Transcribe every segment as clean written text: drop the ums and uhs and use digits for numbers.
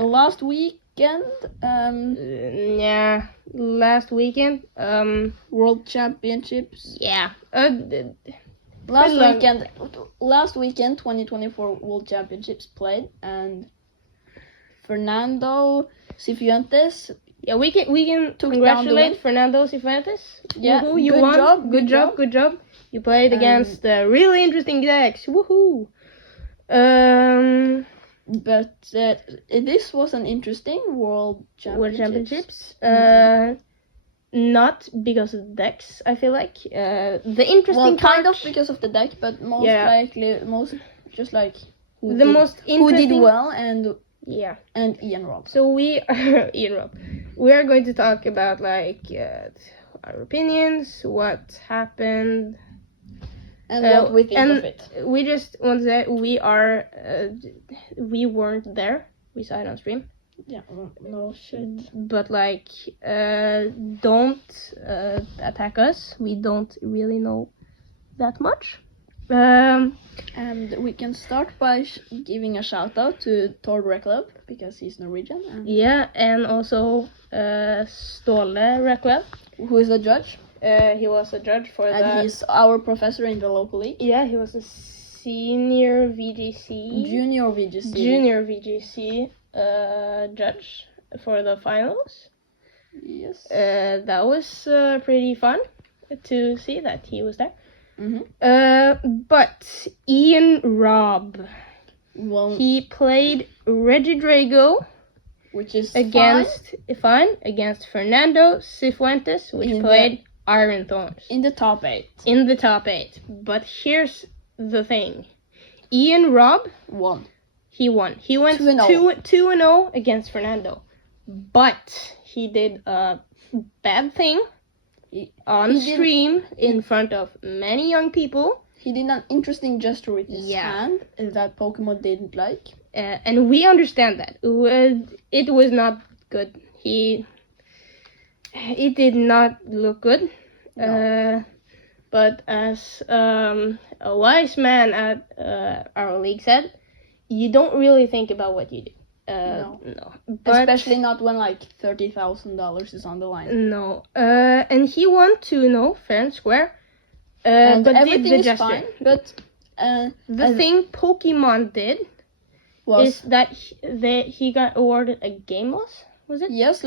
Last weekend. Last weekend. World Championships. Yeah. Last weekend, 2024 World Championships played, and Fernando Cifuentes. Yeah, we can congratulate Fernando Cifuentes. Yeah, woohoo, you won. Good job. You played against really interesting decks. Woohoo! But this was an interesting World Championships. Not because of the decks, I feel like. The interesting kind of because of the deck, but who did well and Ian Robb. So we are Ian Robb. We are going to talk about our opinions, what happened, and what we think of it. We just want to say we weren't there. We saw it on stream. Yeah, no shit. But don't attack us. We don't really know that much. And we can start by giving a shout out to Tord Reklub because he's Norwegian. And also Ståle Reklub, who is a judge. He was a judge and he's our professor in the local league. Yeah, he was a junior VGC judge for the finals. Yes. That was pretty fun to see that he was there. Mm-hmm. But Ian Robb, he played Regidrago, which is against Fernando Cifuentes, which played Iron Thorns in the top 8. But here's the thing: Ian Robb won. He won. He went 2-0 against Fernando, but he did a bad thing on stream in front of many young people. He did an interesting gesture with his hand that Pokemon didn't like. And we understand that. It was not good. It did not look good. No. But as a wise man at our league said, you don't really think about what you do. No. But especially not when $30,000 is on the line. No. And he won 2-0, fair and square. And but everything did the is fine. But the thing Pokemon did is that he got awarded a game loss. Was it? Yes,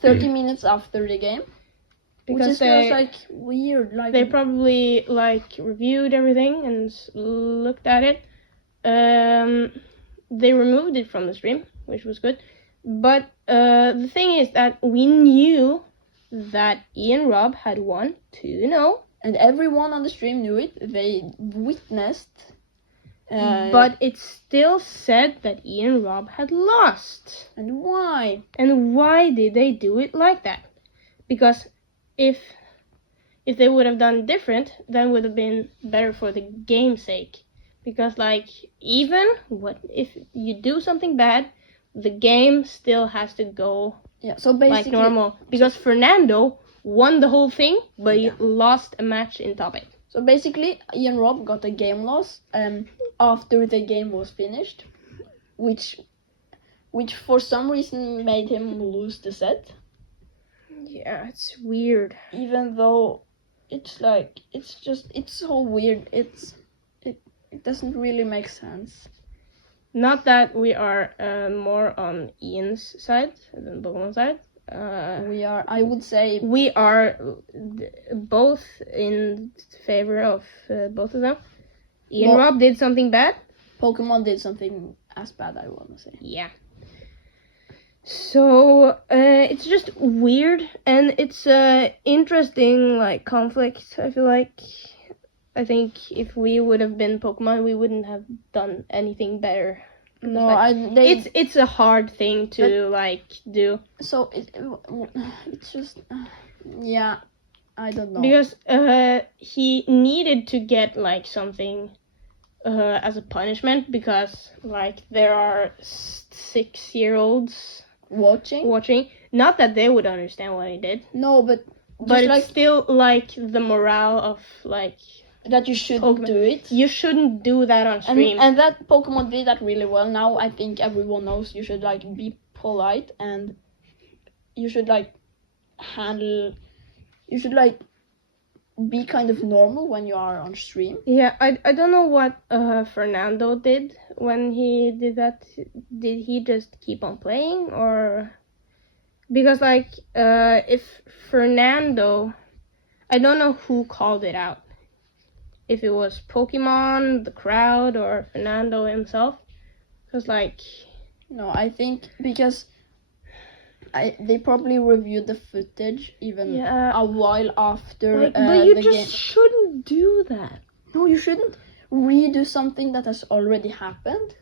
30 minutes after the game. Because feels weird. They probably reviewed everything and looked at it. They removed it from the stream, which was good. But the thing is that we knew that Ian Robb had won 2-0. And everyone on the stream knew it. They witnessed. But it still said that Ian Robb had lost. And why? And why did they do it like that? Because if they would have done different, then would have been better for the game's sake. Because even if you do something bad, the game still has to go so basically, normal. Because Fernando won the whole thing, but he lost a match in top 8. So basically, Ian Robb got a game loss after the game was finished, which for some reason made him lose the set. Yeah, it's weird. Even though it's so weird. It doesn't really make sense. Not that we are more on Ian's side than Pokemon's side. I would say we are both in favor of both of them. Ian Robb did something bad. Pokemon did something as bad, I want to say. Yeah. So it's just weird, and it's interesting conflict. I feel like. I think if we would have been Pokemon, we wouldn't have done anything better. No, it's a hard thing to do. So it's just I don't know. Because he needed to get something as a punishment because there are 6-year-olds watching. Not that they would understand what he did. No, but it's still the morale of that you shouldn't Pokemon. do it. You shouldn't do that on stream. And that Pokemon did that really well. Now I think everyone knows you should like be polite and you should like be kind of normal when you are on stream. Yeah, I don't know what Fernando did when he did that. Did he just keep on playing, or because like if Fernando, I don't know who called it out. If it was Pokemon, the crowd, or Fernando himself, because like No, I think because they probably reviewed the footage even a while after like, but you the just game. shouldn't do that. No, you shouldn't redo something that has already happened.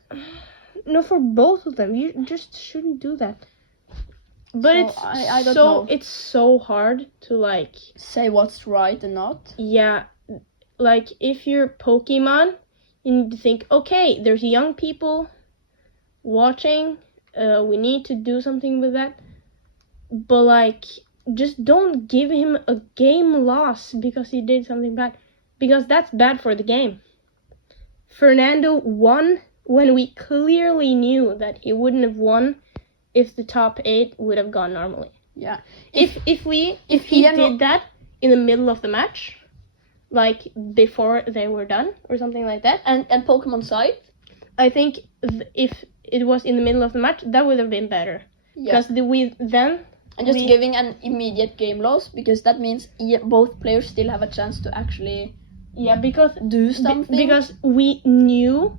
No, for both of them, you just shouldn't do that. But So, I don't know. It's so hard to like say what's right and not. Yeah, like if you're Pokemon, you need to think, okay, there's young people watching. We need to do something with that. But like, just don't give him a game loss because he did something bad, because that's bad for the game. Fernando won when we clearly knew that he wouldn't have won if the top 8 would have gone normally. Yeah. If he did that in the middle of the match, like before they were done or something like that, and Pokemon side, I think if it was in the middle of the match, that would have been better. Because giving an immediate game loss, because that means both players still have a chance to actually do something. Because we knew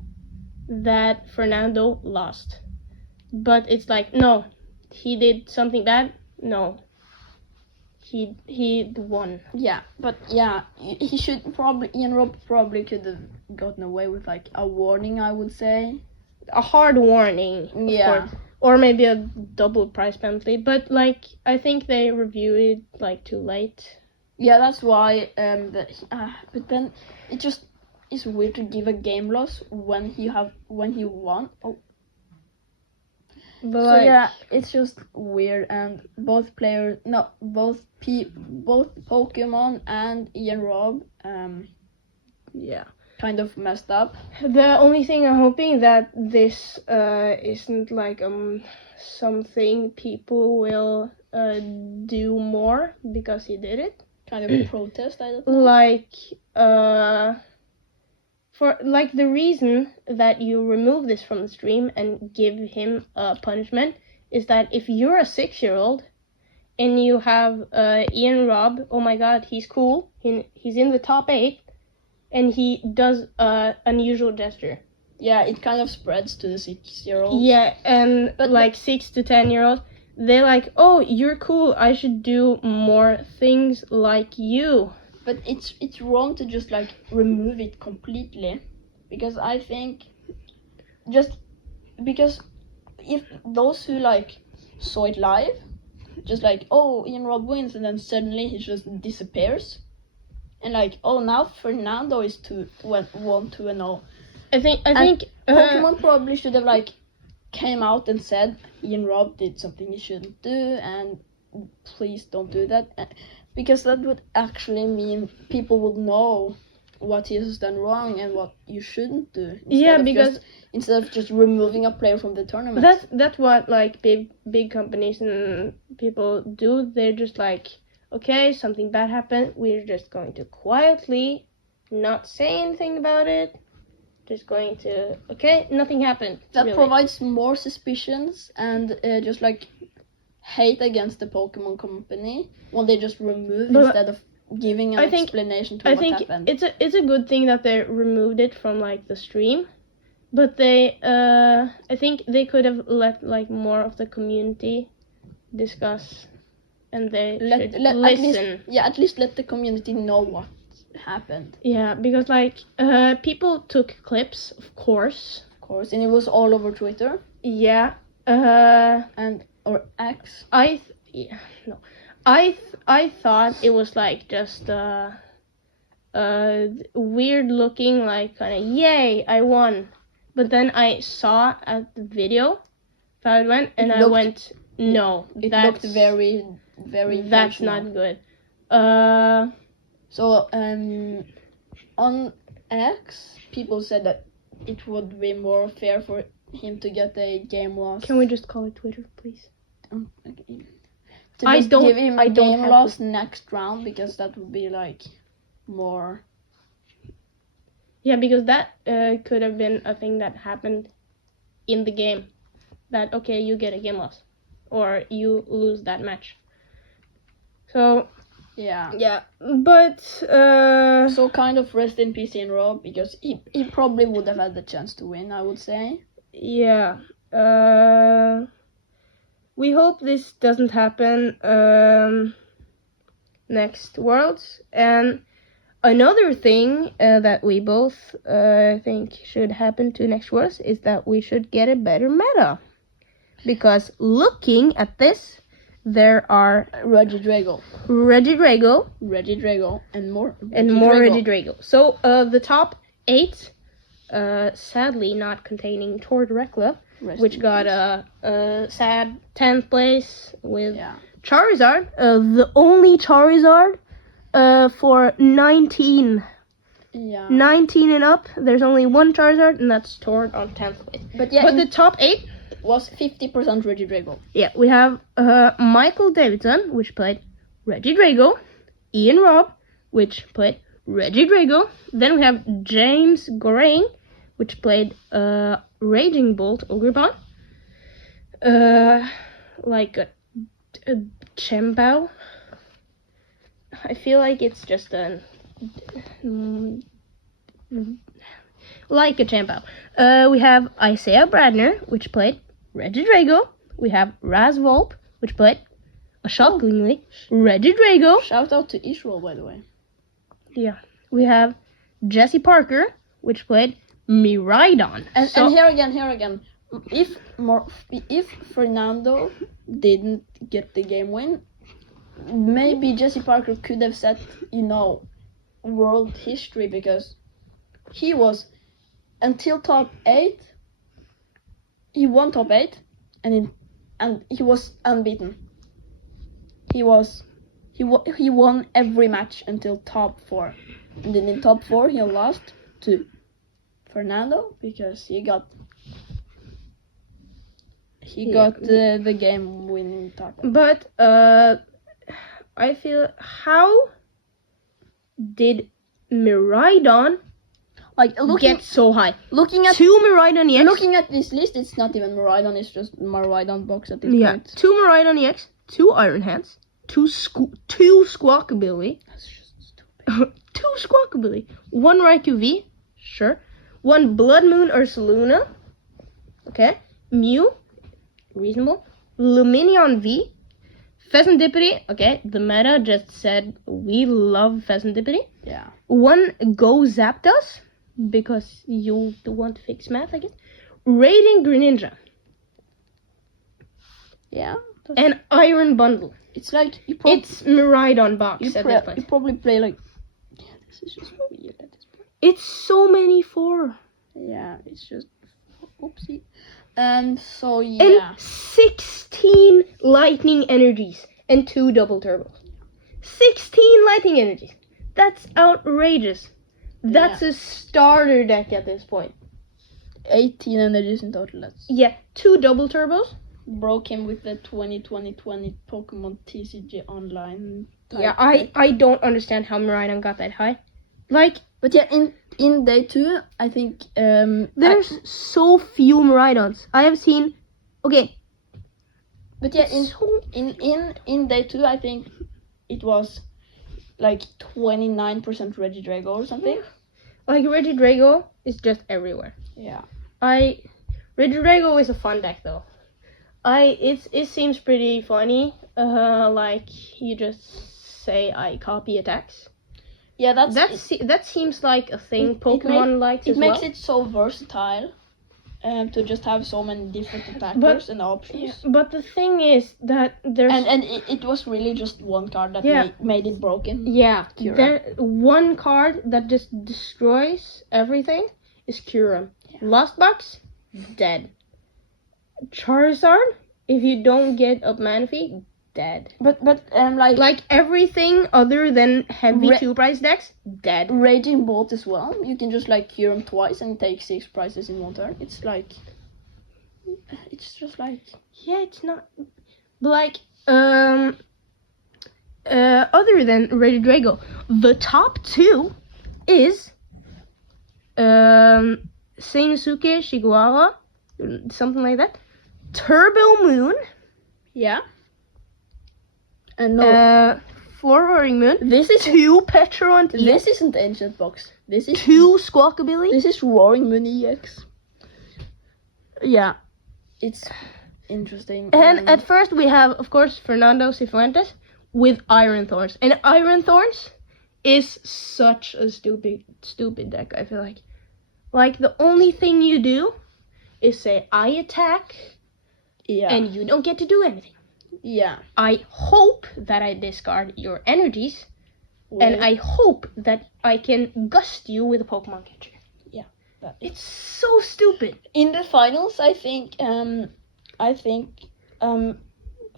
that Fernando lost, but it's like, no, he did something bad. No, he won. Yeah, but yeah, he should probably, Ian Robb probably could have gotten away with like a warning, I would say. A hard warning, of course. Or maybe a double prize penalty, but like I think they reviewed it like too late. Yeah, that's why. But then it just is weird to give a game loss when he won. Oh. But so yeah, it's just weird, and both Pokemon and Ian Robb, kind of messed up. The only thing I'm hoping that this isn't like something people will do more because he did it. Kind of a protest, I don't know. Like for like the reason that you remove this from the stream and give him a punishment is that if you're a 6-year-old and you have Ian Robb, oh my god, he's cool, he's in the top 8, and he does unusual gesture. Yeah, it kind of spreads to the 6-year-olds. Yeah, and but like 6 to 10-year-olds, they're like, oh, you're cool, I should do more things like you. But it's wrong to just like remove it completely, because I think because if those who like saw it live, just like, oh, Ian Robb wins, and then suddenly he just disappears, and like, oh, now Fernando is 1-2-0. I think Pokemon probably should have like came out and said Ian Robb did something he shouldn't do, and please don't do that. Because that would actually mean people would know what he has done wrong and what you shouldn't do. Instead of just removing a player from the tournament. That's what like big companies and people do. They're just like, okay, something bad happened. We're just going to quietly not say anything about it. Just going to, okay, nothing happened. That provides more suspicions and just like hate against the Pokemon company when they just remove instead of giving an explanation to what happened. It's a good thing that they removed it from like the stream, but they I think they could have let like more of the community discuss, and they should listen. At least let the community know what happened. Yeah, because like people took clips, of course, and it was all over Twitter. Yeah, or X. I thought it was like just weird looking, like kind of yay, I won. But then I saw at the video how it went, and I went, no, it looked very, very. That's not good. on X, people said that it would be more fair for him to get a game loss. Can we just call it Twitter, please? Okay. To just give him a game loss next round, because that would be like more. Yeah, because that could have been a thing that happened in the game. That, okay, you get a game loss. Or you lose that match. So, yeah. But, So kind of rest in peace in Rob, because he probably would have had the chance to win, I would say. Yeah. We hope this doesn't happen next Worlds. And another thing that we both think should happen to next Worlds is that we should get a better meta. Because looking at this, there are Regidrago, and more Regidrago. So the top 8, sadly not containing Tord Rekla, which got a sad 10th place with Charizard, the only Charizard for 19. Yeah. 19 and up. There's only one Charizard, and that's Tord on 10th place. But the top 8 was 50% Regidrago. Yeah, we have Michael Davidson, which played Regidrago, Ian Robb, which played Regidrago. Then we have James Gorain, which played Raging Bolt Ogrepon. Like a Chembao. I feel like it's just like a Chembao. We have Isaiah Bradner, which played Regidrago. We have Razvolp, which played, shockingly, Regidrago. Shout out to Israel, by the way. Yeah. We have Jesse Parker, which played Miraidon. And here again, if Fernando didn't get the game win, maybe Jesse Parker could have set, world history, because he was until top 8. He won top 8, and he was unbeaten. He won every match until top 4, and then in top 4 he lost to Fernando because he got the game winning tackle. But I feel, how did Miraidon get so high? Looking at 2 Miraidon EX. Looking at this list, it's not even Miraidon, it's just Miraidon box at this point. 2 Miraidon EX, 2 Iron Hands, 2 Squawkabilly. That's just stupid. 2 Squawkabilly. 1 Raikou V, sure. 1 Blood Moon Ursaluna. Okay. Mew, reasonable. Luminion V. Pheasantipity, okay. The meta just said we love Pheasantipity. Yeah. 1 Go Zapdos, because you want to fix math, I guess. Radiant Greninja. Yeah. And Iron Bundle. It's like it's Miraidon box at this point. You probably play like. Yeah, this is just weird at this point. It's so many 4. Yeah, it's just oopsie. So yeah. And 16 lightning energies and 2 double turbos. 16 lightning energies. That's outrageous. That's a starter deck at this point. 18 energies in total. That's 2 double turbos. Broke him with the 2020 Pokemon TCG Online. I don't understand how Miraidon got that high. But yeah, in day 2, I think there's so few Miraidons. I have seen. Okay. But yeah, in day 2, I think it was like 29% Regidrago or something. Like Regidrago is just everywhere. Yeah. Regidrago is a fun deck though. It seems pretty funny. Like you just say I copy attacks. Yeah, that seems like a thing Pokemon likes as well. It makes it so versatile. To just have so many different attackers and options. Yeah, but the thing is that there's and it was really just one card that made it broken. Yeah, one card that just destroys everything is Kyurem. Yeah. Lost Box, dead. Charizard, if you don't get up Manaphy, dead. But Like everything other than heavy Ra- 2-price decks, dead. Raging Bolt as well. You can just like cure him twice and take 6 prices in one turn. It's just like Yeah, it's not. But like, other than Ready Drago, the top 2 is Seinosuke Shigawa, something like that. Turbo Moon. yeah. And no, 4 Roaring Moon. this is 2 Petron EX. this isn't the ancient box. This is 2 Squawkabilly. This is Roaring Moon EX. Yeah, it's interesting. And at first we have, of course, Fernando Cifuentes with Iron Thorns. And Iron Thorns is such a stupid deck, I feel like. Like, the only thing you do is say, I attack, yeah, and you don't get to do anything. yeah, I hope that I discard your energies, and Well, I hope that I can gust you with a Pokemon catcher. that- It's so stupid. in the finals, I think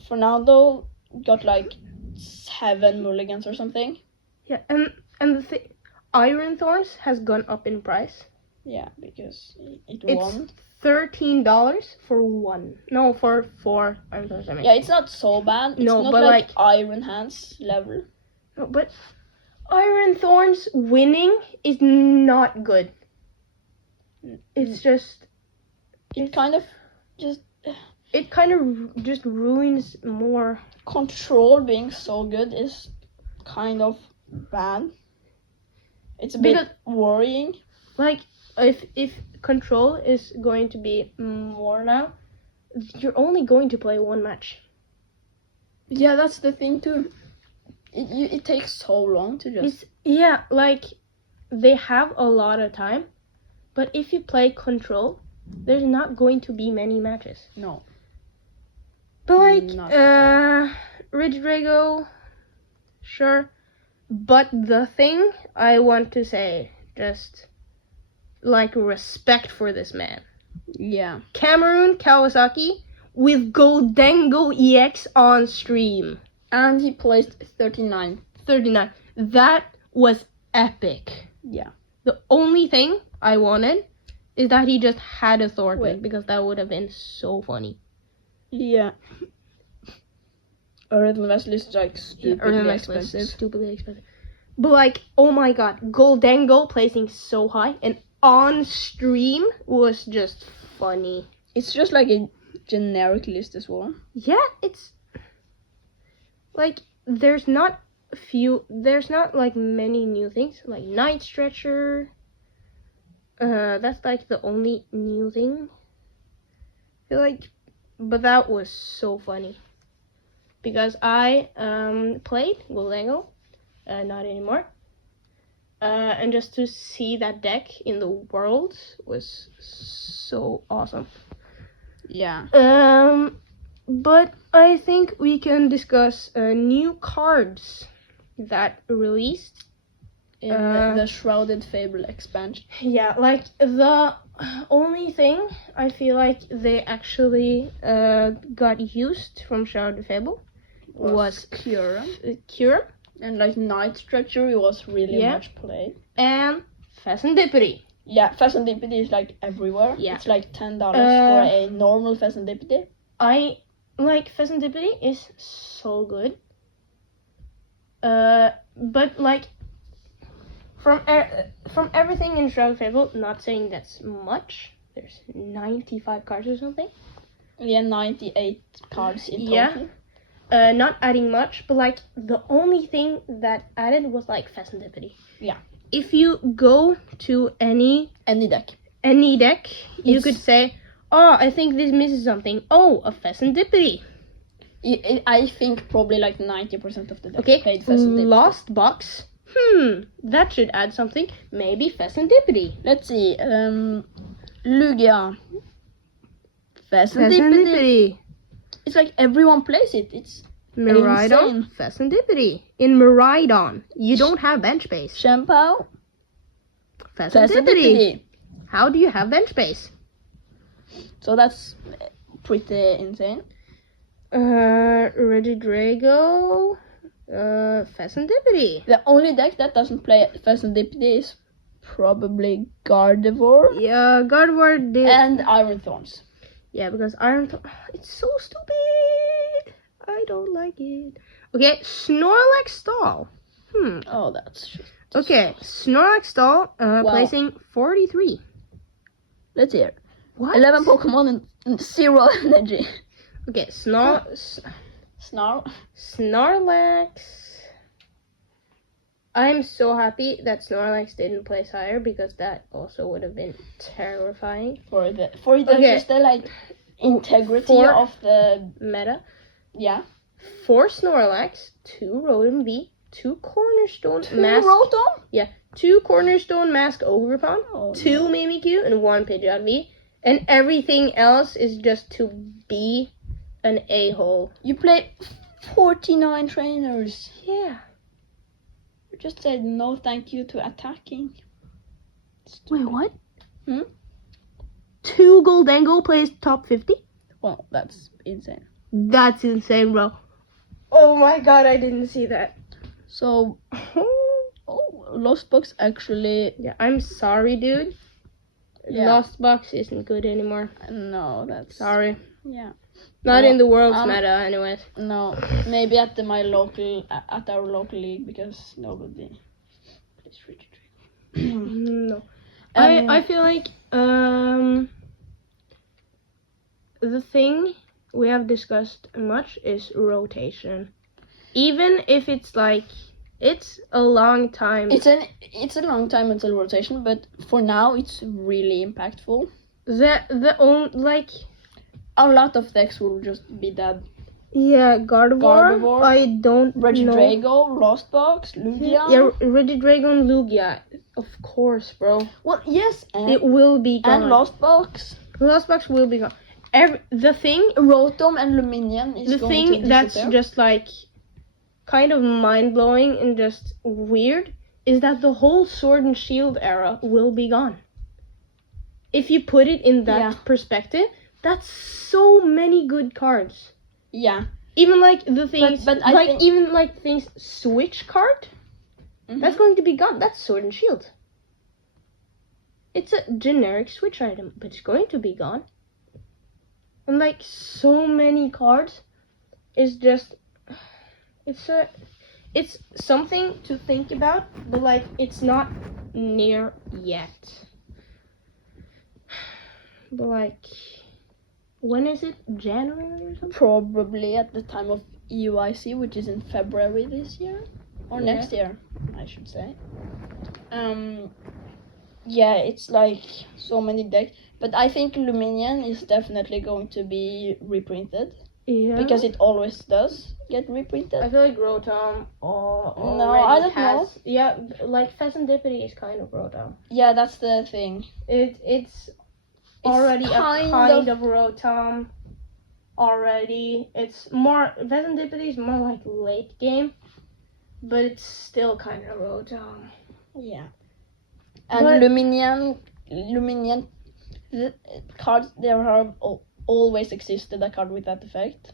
Fernando got like 7 mulligans or something. Yeah, and the thing, Iron Thorns has gone up in price. Yeah, because it It's won. $13 for 1. No, for 4 Iron Thorns, I mean. Yeah, it's not so bad. It's No, not but like Iron Hands level. No, but Iron Thorns winning is not good. It's just, It kind of just it kind of just ruins more. control being so good is kind of bad. It's a bit Because- worrying. Like, if control is going to be more now, you're only going to play 1 match. Yeah, that's the thing too. It takes so long to just. Yeah, like, they have a lot of time, but if you play control, there's not going to be many matches. No. But like, Not Ridge Drago, sure. But the thing I want to say, just like respect for this man. Yeah. Cameroon Kawasaki with Goldengo EX on stream. And he placed 39. 39. That was epic. Yeah. The only thing I wanted is that he just had a Thornton, Wait. because that would have been so funny. Yeah. Earth Vessel is like stupidly expensive. Stupidly expensive. But like, oh my god, Goldengo placing so high and on stream was just funny. It's just like a generic list as well. Yeah, it's like there's not like many new things. Like Night Stretcher. That's like the only new thing. I feel like, but that was so funny. Because I played Goldengo, not anymore. And just to see that deck in the world was so awesome. Yeah. But I think we can discuss new cards that released. In the Shrouded Fable expansion. Yeah, like the only thing I feel like they actually got used from Shrouded Fable was Cure. Cure And like Night Stretcher, it was really Yeah. much played. and Pheasantipity. Yeah, Pheasantipity is like everywhere. Yeah. It's like $10 for a normal Pheasantipity. I like Pheasantipity is so good. But like from everything in Shrouded Fable, not saying that's much. There's 95 cards or something. Yeah, 98 cards in total. Yeah. Not adding much, but like the only thing that added was like Pheasantipity. Yeah. If you go to any deck. deck, you It's- could say, "Oh, I think this misses something. Oh, a Pheasantipity." I think probably like 90% of the decks Okay. played Pheasantipity. Lost box. That should add something. Maybe Pheasantipity. Let's see. Lugia. Pheasantipity. It's like everyone plays it. It's Miraidon. Insane. Pheasantipity. In Miraidon, you don't have bench space. Shampoo. Pheasantipity. How do you have bench space? So that's pretty insane. Regidrago, Pheasantipity. The only deck that doesn't play Pheasantipity is probably Gardevoir Yeah, Gardevoir did. and Iron Thorns. Yeah, because it's so stupid. I don't like it. Okay, Snorlax Stall. Oh, that's just... Okay, Snorlax Stall, placing 43. Let's hear. What? 11 Pokemon and 0 energy. Okay, Snarl. Snorlax. I'm so happy that Snorlax didn't place higher because that also would have been terrifying. For the Okay. just the like integrity For- of the Meta. yeah. 4 Snorlax, 2 Rotom V, 2 Cornerstone 2 Mask. Rotom? 2 Cornerstone Mask Ogerpon, Oh, 2 no. Mimikyu, and 1 Pidgeot V. And everything else is just to be an a-hole. You play 49 trainers. Yeah. You just said no thank you to attacking. Wait, what? 2 Goldango plays top 50? Well, that's insane. That's insane, bro. Oh my god, I didn't see that. So, Lost Box actually... Yeah, I'm sorry, dude. Yeah. Lost Box isn't good anymore. No, that's... Sorry. Yeah. Not Well, in the world's meta, anyways. No, maybe at our local league because nobody plays Richard. No. I feel like the thing we have discussed much is rotation. Even if it's like it's a long time. It's a long time until rotation, but for now it's really impactful. A lot of decks will just be dead. Yeah, Gardevoir. I don't know. Regidrago, Lost Box, Lugia. Yeah, Regidrago and Lugia. Of course, bro. Well, yes, and It will be gone. and Lost Box. Lost Box will be gone. The thing, Rotom and Luminion is the going thing to that's disappear. just like kind of mind blowing and just weird is that the whole Sword and Shield era will be gone. If you put it in that perspective, that's so many good cards. Yeah. Even like the things, but I like think... even like things Switch card, that's going to be gone. That's Sword and Shield. It's a generic Switch item, but it's going to be gone. And like so many cards is just it's something to think about, but like it's not near yet. But like when is it? January or something? Probably at the time of EUIC, which is in February this year or next year, I should say. Yeah, it's like so many decks, but I think Luminion is definitely going to be reprinted. Yeah. Because it always does get reprinted. I feel like Rotom No, I don't know. Yeah, like Pheasantipity is kind of Rotom. Yeah, that's the thing. It's already kind a kind of Rotom already. It's more Pheasantipity is more like late game, but it's still kind of Rotom. Yeah. And But- Luminion, the cards there have always existed a card with that effect.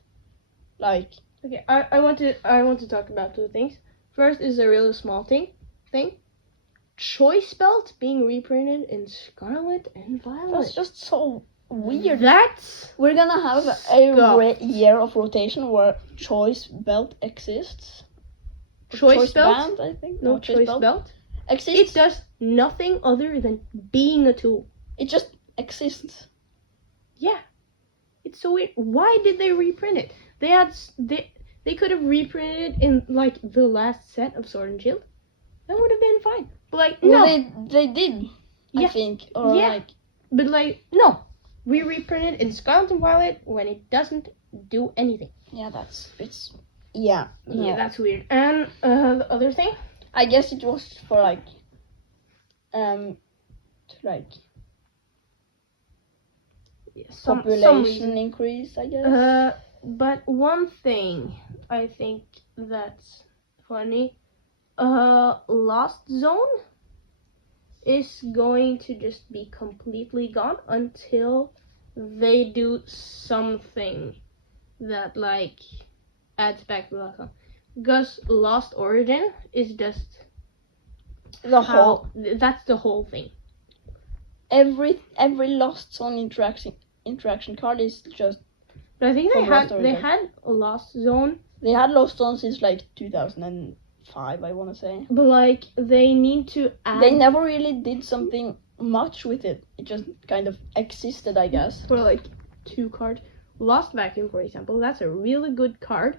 Like, Okay, I want to talk about 2 things. First is a really small thing. Choice Belt being reprinted in Scarlet and Violet. that's just so weird. That's We're gonna have Stop. year of rotation where Choice Belt exists. Choice Belt? Band, I think. No, Choice Belt. It Exists. does nothing other than being a tool. It just exists. Yeah. It's so weird. Why did they reprint it? They could have reprinted it in like the last set of Sword and Shield. That would have been fine. But like Well, no. they did. I Yeah. think. Or Yeah. like, But like no. We reprinted in Scarlet and Violet when it doesn't do anything. yeah, yeah. No. Yeah, that's weird. And the other thing? I guess it was for like, to like Some population reason. increase, I guess. But one thing I think that's funny, Lost Zone is going to just be completely gone until they do something. that like adds back the last one. Because Lost Origin is just The whole that's the whole thing. every Lost Zone interaction card is just. But I think From Lost they Origin. had a Lost Zone, They had Lost Zone since like 2005, I want to say. but like they need to add. They never really did something much with it. It just kind of existed, I guess. For like 2 cards. Lost Vacuum, for example, that's a really good card.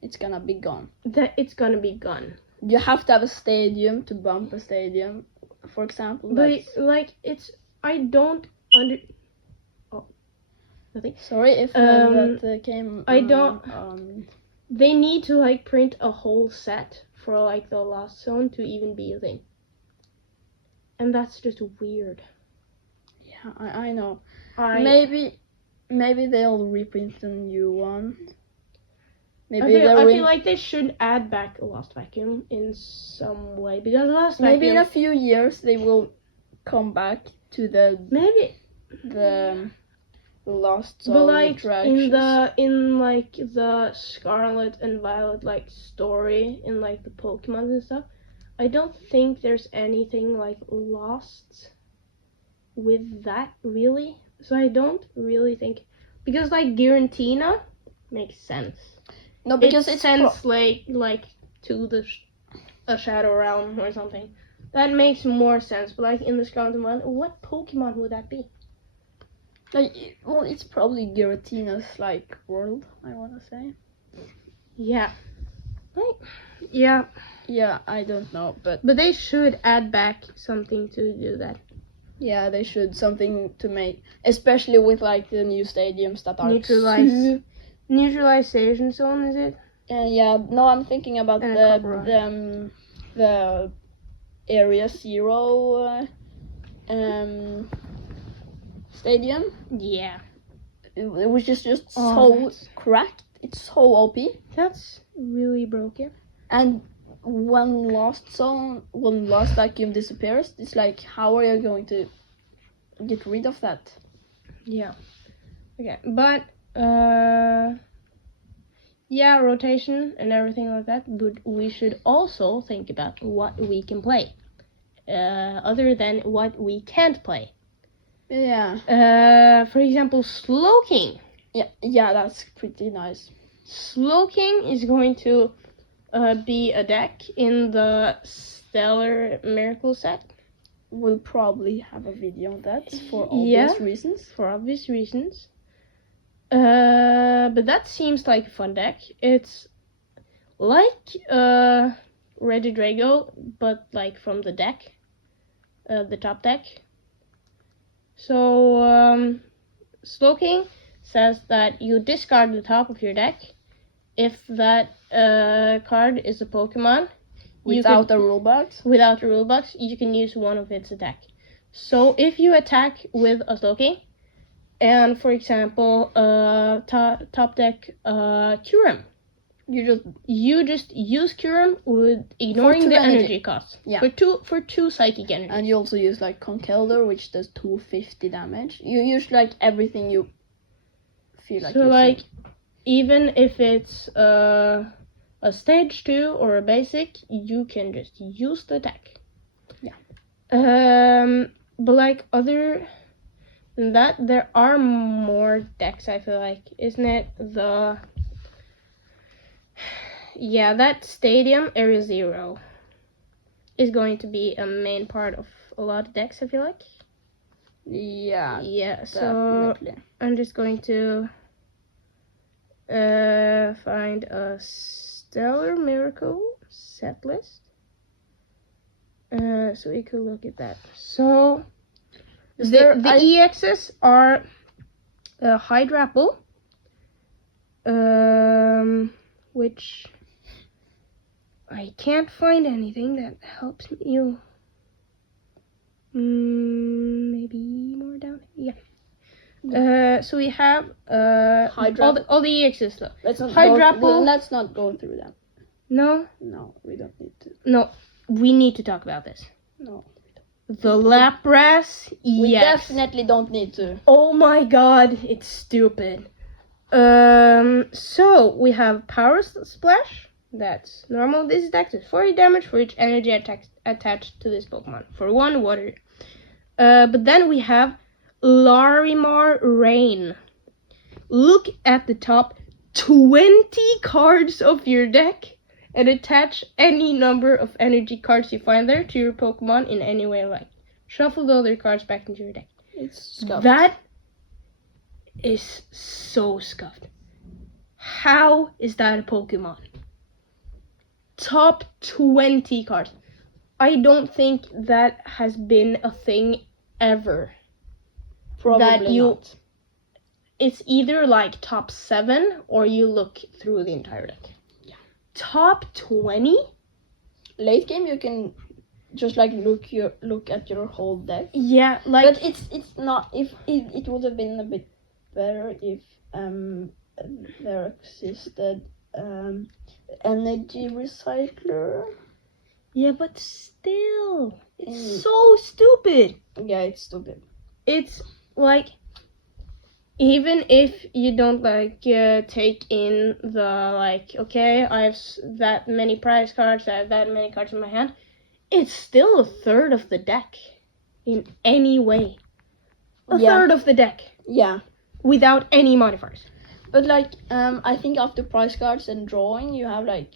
It's gonna be gone. That it's gonna be gone. You have to have a stadium to bump a stadium, for example. But like I don't under. Oh, nothing. Sorry if that came. I don't. They need to like print a whole set for like the Lost Zone to even be a thing. And that's just weird. Yeah, I know. Maybe they'll reprint a new one. I feel like they should add back a Lost Vacuum in some way, because Lost Vacuum. Maybe in a few years they will come back to the Lost Zone. But like in like the Scarlet and Violet like story in like the Pokemon and stuff, I don't think there's anything like lost with that really. So I don't really think, because like Giratina makes sense. No, because it sends like to the a Shadow Realm or something. That makes more sense. But like in the Scarlet and Violet, what Pokemon would that be? Like, well, it's probably Giratina's like world, I wanna say. Yeah. Right. Yeah. Yeah, I don't know, but they should add back something to do that. Yeah, they should, something to make, especially with like the new stadiums that are Neutralization Zone, is it? Yeah, no, I'm thinking about the Area Zero stadium. Yeah. Which is just so cracked. It's so OP. That's really broken. And when Lost Vacuum disappears, it's like, how are you going to get rid of that? Yeah. Okay, but yeah, rotation and everything like that, but we should also think about what we can play, other than what we can't play. Yeah. For example, Slowking. Yeah, that's pretty nice. Slowking is going to be a deck in the Stellar Miracle set. We'll probably have a video on that for obvious reasons. For obvious reasons. But that seems like a fun deck. It's like Regidrago, but like from the deck, the top deck. So Slowking says that you discard the top of your deck if that card is a Pokemon. Without a rule box? Without a rule box, you can use one of its attack. So if you attack with a Slowking, and for example, top deck Kyurem, you just use Kyurem with ignoring the energy cost. Yeah. For two psychic energy. And you also use like Conkeldurr, which does 250 damage. You use like everything you feel like using. So like, even if it's a stage 2 or a basic, you can just use the attack. Yeah. But like other than that, there are more decks, I feel like, isn't it? That stadium, Area Zero, is going to be a main part of a lot of decks, I feel like. Yeah. Yeah, so definitely. I'm just going to find a Stellar Miracle set list. So we could look at that. So the EXs are Hydrapple, which I can't find anything that helps you. Maybe more down. Yeah. So we have all the EXs though. Let's not go through them. No, we don't need to. No, we need to talk about this. No. The Lapras, We definitely don't need to. Oh my god, it's stupid. So we have Power Splash. That's normal. This attack is 40 damage for each energy attached to this Pokemon for 1 water. But then we have Larimar Rain. Look at the top 20 cards of your deck and attach any number of energy cards you find there to your Pokemon in any way you like. Shuffle the other cards back into your deck. It's scuffed. That is so scuffed. How is that a Pokemon? Top 20 cards. I don't think that has been a thing ever. Probably that you- not. It's either like top 7 or you look through the entire deck. Yeah. Top 20? Late game, you can just like look at your whole deck. Yeah, like But it's not. If it would have been a bit better if there existed energy recycler. yeah, but still, Mm. it's so stupid. Yeah, it's stupid. It's like, even if you don't like take in the like, okay, I have that many prize cards, I have that many cards in my hand, it's still a third of the deck in any way. A Yeah. third of the deck Yeah, without any modifiers. but like I think after prize cards and drawing, you have like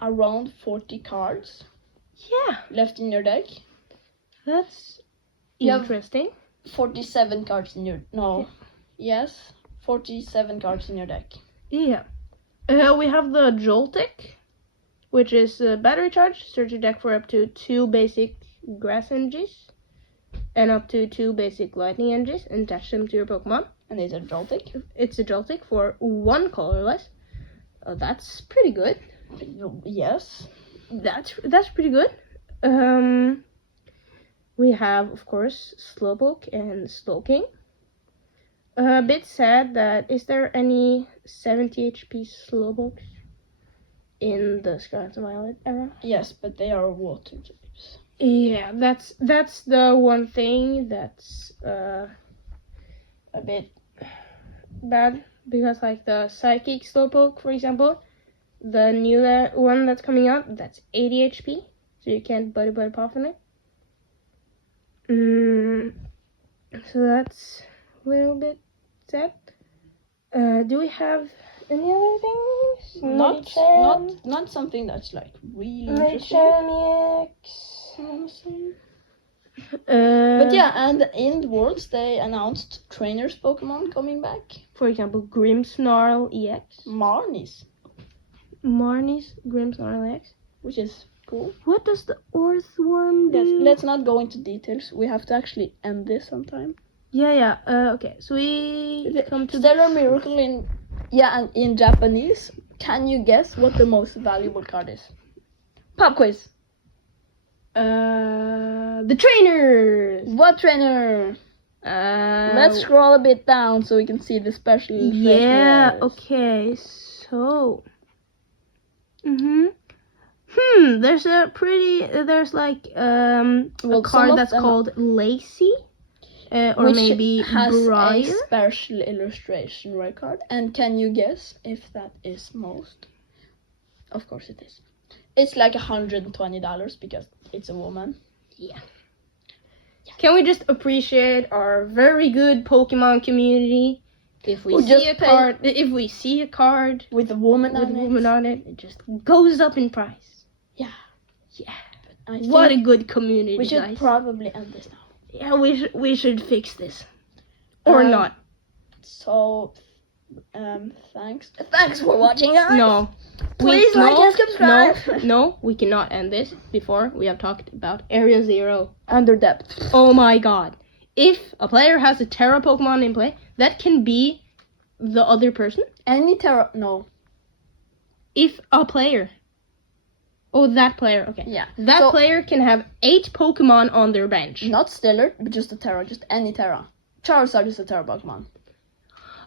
around 40 cards Yeah, left in your deck. that's Yeah. interesting. 47 cards in your Yes, 47 cards in your deck. Yeah. We have the Joltik, which is battery charge. Search your deck for up to 2 basic grass energies and up to 2 basic lightning energies and attach them to your Pokemon. And it's a Joltik. It's a Joltik for 1 colorless. That's pretty good. Yes. That's pretty good. We have, of course, Slowpoke and Slowking. A bit sad that, is there any 70 HP Slowpokes in the Scarlet and Violet era? Yes, but they are water types. Yeah, that's the one thing that's a bit bad, because like the Psychic Slowpoke, for example, the new one that's coming out, that's 80 HP, so you can't buddy pop on it. So that's a little bit sad. Do we have any other things? Not something that's like really interesting. I wanna say. But yeah, and in the Worlds they announced trainers Pokemon coming back. For example, Grimmsnarl EX. Marnie's, Grimmsnarl EX. which is cool. What does the Earthworm do? Yes, let's not go into details. We have to actually end this sometime. Yeah. Okay, so we come to Stellar Miracle and in Japanese. Can you guess what the most valuable card is? Pop quiz. the trainers. What trainer? Let's scroll a bit down so we can see the special. Yeah. specials. Okay. So. There's like a Well, some card of that's them- called Lacy, or Which maybe has Briar. a special illustration record. And can you guess if that is most? Of course it is. It's like $120 because it's a woman. Can we just appreciate our very good Pokemon community? If we Who see just a pay- card, if we see a card With a woman with a on woman it. on it, it just goes up in price. Yeah. Yeah. I What a think good community, we should guys. probably end this now. Yeah, we should fix this. Or not. So, thanks for watching, guys. No. Please like and subscribe. No, we cannot end this before we have talked about Area Zero. Under depth. Oh my god. If a player has a Terra Pokemon in play, that can be the other person. Any Terra? No. If a player. Oh, that player. Okay. Yeah. That So- player can have 8 Pokemon on their bench. Not Stellar, but just a Terra. Just any Terra. Charizard is a Terra Pokemon.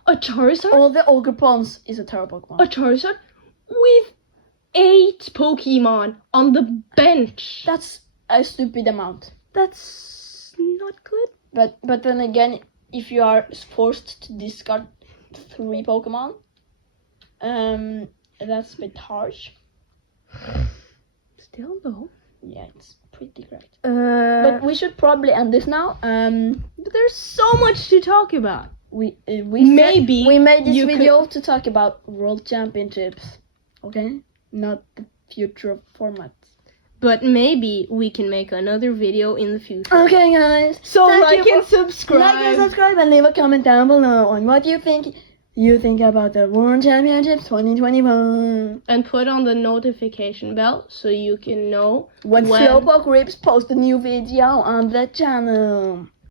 A Charizard? All the Ogerpons is a Terra Pokemon. A Charizard with 8 Pokemon on the bench. That's a stupid amount. That's not good. But then again, if you are forced to discard 3 Pokemon. That's a bit harsh. Still though. Yeah, it's pretty great. But But we should probably end this now. there's so much to talk about. We Maybe we made this you video to talk about World Championships. Okay, not the future of formats. But maybe we can make another video in the future. Okay, guys. So Thank like you and for- subscribe. Like and subscribe and leave a comment down below on what you think about the World Championships 2021. And put on the notification bell so you can know When Slowpoke Rips post a new video on the channel.